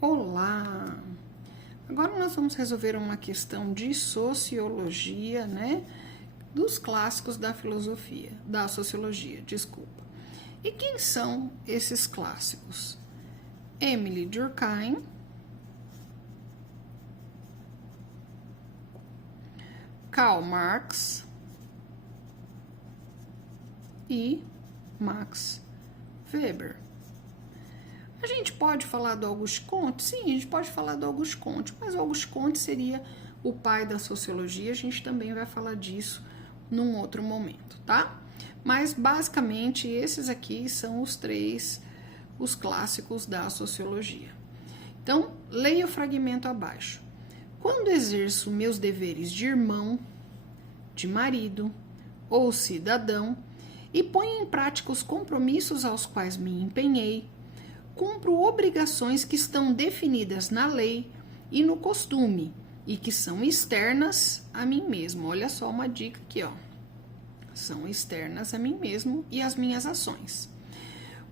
Olá! Agora nós vamos resolver uma questão de sociologia, né? Dos clássicos da filosofia, da sociologia, desculpa. E quem são esses clássicos? Émile Durkheim, Karl Marx e Max Weber. A gente pode falar do Auguste Comte? Sim, a gente pode falar do Auguste Comte, mas o Auguste Comte seria o pai da sociologia, a gente também vai falar disso num outro momento, tá? Mas basicamente esses aqui são os clássicos da sociologia. Então, leia o fragmento abaixo. Quando exerço meus deveres de irmão, de marido ou cidadão e ponho em prática os compromissos aos quais me empenhei, cumpro obrigações que estão definidas na lei e no costume e que são externas a mim mesmo. Olha só uma dica aqui, ó. São externas a mim mesmo e às minhas ações.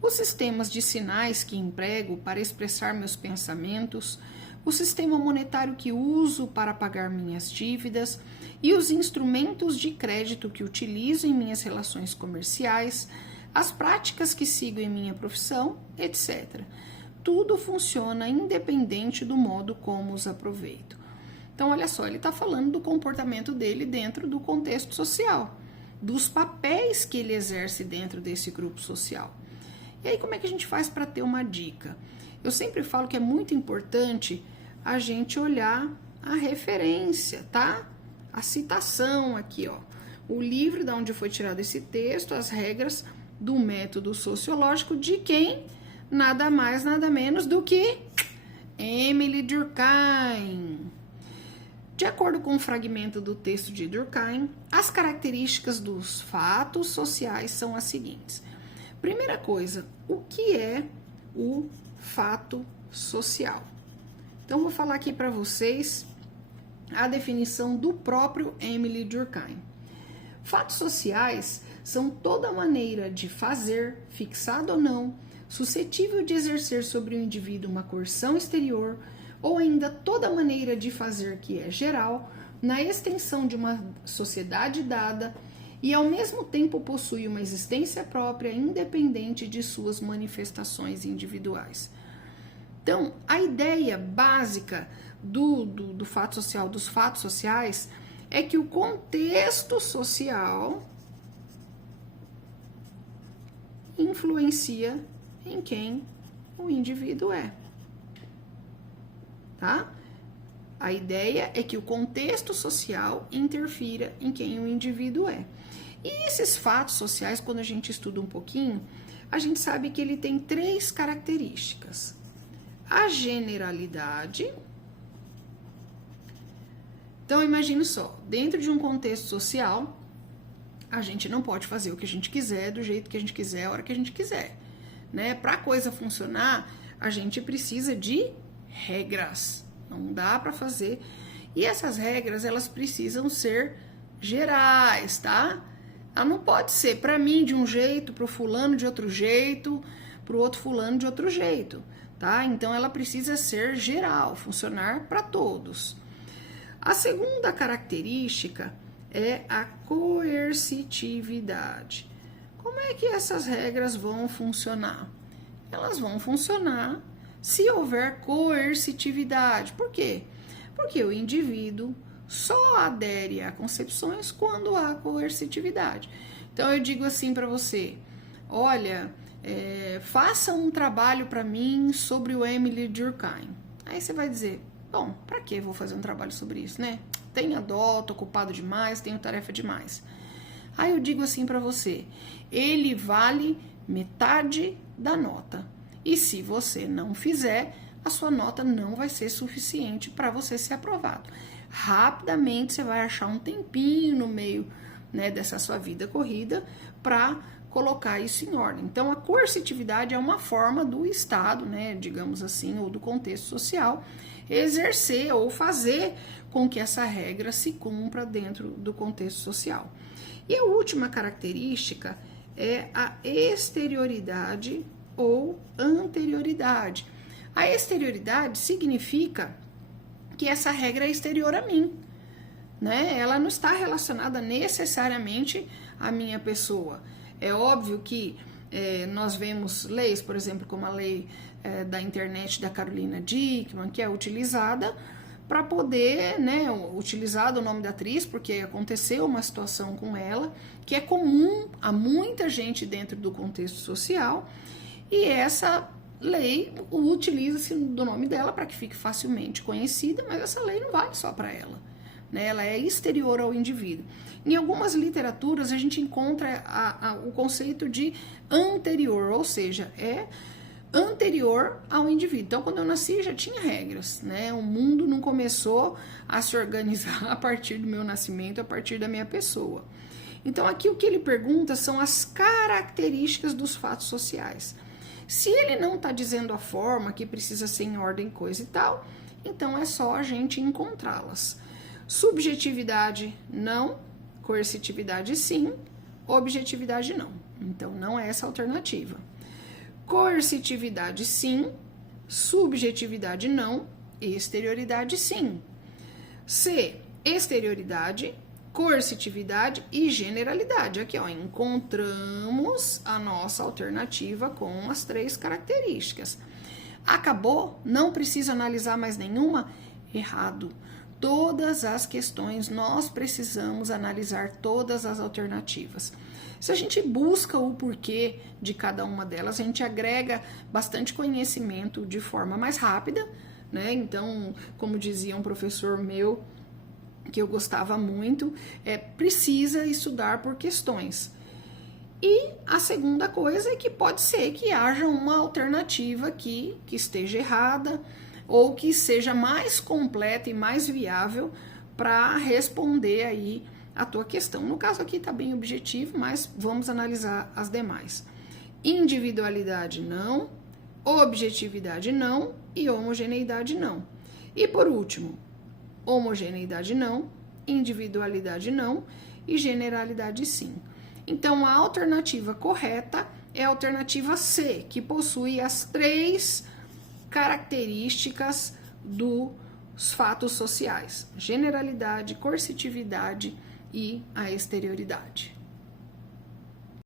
Os sistemas de sinais que emprego para expressar meus pensamentos, o sistema monetário que uso para pagar minhas dívidas e os instrumentos de crédito que utilizo em minhas relações comerciais, as práticas que sigo em minha profissão, etc. Tudo funciona independente do modo como os aproveito. Então, olha só, ele está falando do comportamento dele dentro do contexto social, dos papéis que ele exerce dentro desse grupo social. E aí, como é que a gente faz para ter uma dica? Eu sempre falo que é muito importante a gente olhar a referência, tá? A citação aqui, ó. O livro de onde foi tirado esse texto, as regras do método sociológico de quem? Nada mais, nada menos do que Émile Durkheim. De acordo com o fragmento do texto de Durkheim, as características dos fatos sociais são as seguintes. Primeira coisa, o que é o fato social? Então, vou falar aqui para vocês a definição do próprio Émile Durkheim. Fatos sociais são toda maneira de fazer, fixada ou não, suscetível de exercer sobre o indivíduo uma coerção exterior, ou ainda toda maneira de fazer que é geral, na extensão de uma sociedade dada e ao mesmo tempo possui uma existência própria independente de suas manifestações individuais. Então, a ideia básica do fato social, dos fatos sociais, é que o contexto social influencia em quem o indivíduo é, tá? A ideia é que o contexto social interfira em quem o indivíduo é. E esses fatos sociais, quando a gente estuda um pouquinho, a gente sabe que ele tem 3 características. A generalidade. Então, imagine só, dentro de um contexto social, a gente não pode fazer o que a gente quiser, do jeito que a gente quiser, a hora que a gente quiser, né? Para a coisa funcionar, a gente precisa de regras. Não dá para fazer. E essas regras, elas precisam ser gerais, tá? Ela não pode ser para mim de um jeito, para o fulano de outro jeito, para o outro fulano de outro jeito, tá? Então, ela precisa ser geral, funcionar para todos. A segunda característica é a coercitividade. Como é que essas regras vão funcionar? Elas vão funcionar se houver coercitividade. Por quê? Porque o indivíduo só adere a concepções quando há coercitividade. Então, eu digo assim para você, olha, faça um trabalho para mim sobre o Émile Durkheim. Aí você vai dizer, bom, para que eu vou fazer um trabalho sobre isso, né? Tenho dó, tô ocupado demais, tenho tarefa demais. Aí eu digo assim para você, ele vale metade da nota. E se você não fizer, a sua nota não vai ser suficiente para você ser aprovado. Rapidamente você vai achar um tempinho no meio, né, dessa sua vida corrida para colocar isso em ordem. Então, a coercitividade é uma forma do Estado, né, digamos assim, ou do contexto social, exercer ou fazer com que essa regra se cumpra dentro do contexto social. E a última característica é a exterioridade ou anterioridade. A exterioridade significa que essa regra é exterior a mim, né? Ela não está relacionada necessariamente à minha pessoa. É óbvio que nós vemos leis, por exemplo, como a lei da internet da Carolina Dickman, que é utilizada para poder, né, utilizar o nome da atriz, porque aconteceu uma situação com ela, que é comum a muita gente dentro do contexto social, e essa lei utiliza-se do nome dela para que fique facilmente conhecida, mas essa lei não vale só para ela, né? Ela é exterior ao indivíduo. Em algumas literaturas a gente encontra o conceito de anterior, ou seja, é anterior ao indivíduo. Então, quando eu nasci, já tinha regras, né? O mundo não começou a se organizar a partir do meu nascimento, a partir da minha pessoa. Então, aqui o que ele pergunta são as características dos fatos sociais. Se ele não está dizendo a forma, que precisa ser em ordem, coisa e tal, então é só a gente encontrá-las. Subjetividade, não. Coercitividade, sim. Objetividade, não. Então, não é essa a alternativa. Coercitividade, sim. Subjetividade, não. Exterioridade, sim. C, exterioridade, coercitividade e generalidade. Aqui, ó, encontramos a nossa alternativa com as 3 características. Acabou? Não precisa analisar mais nenhuma? Errado. Todas as questões nós precisamos analisar todas as alternativas. Se a gente busca o porquê de cada uma delas, a gente agrega bastante conhecimento de forma mais rápida, né? Então, como dizia um professor meu, que eu gostava muito, precisa estudar por questões. E a segunda coisa é que pode ser que haja uma alternativa aqui que esteja errada ou que seja mais completa e mais viável para responder aí a tua questão. No caso aqui está bem objetivo, mas vamos analisar as demais. Individualidade não, objetividade não e homogeneidade não. E por último, homogeneidade não, individualidade não e generalidade sim. Então, a alternativa correta é a alternativa C, que possui as 3 características dos fatos sociais: generalidade, coercitividade e a exterioridade.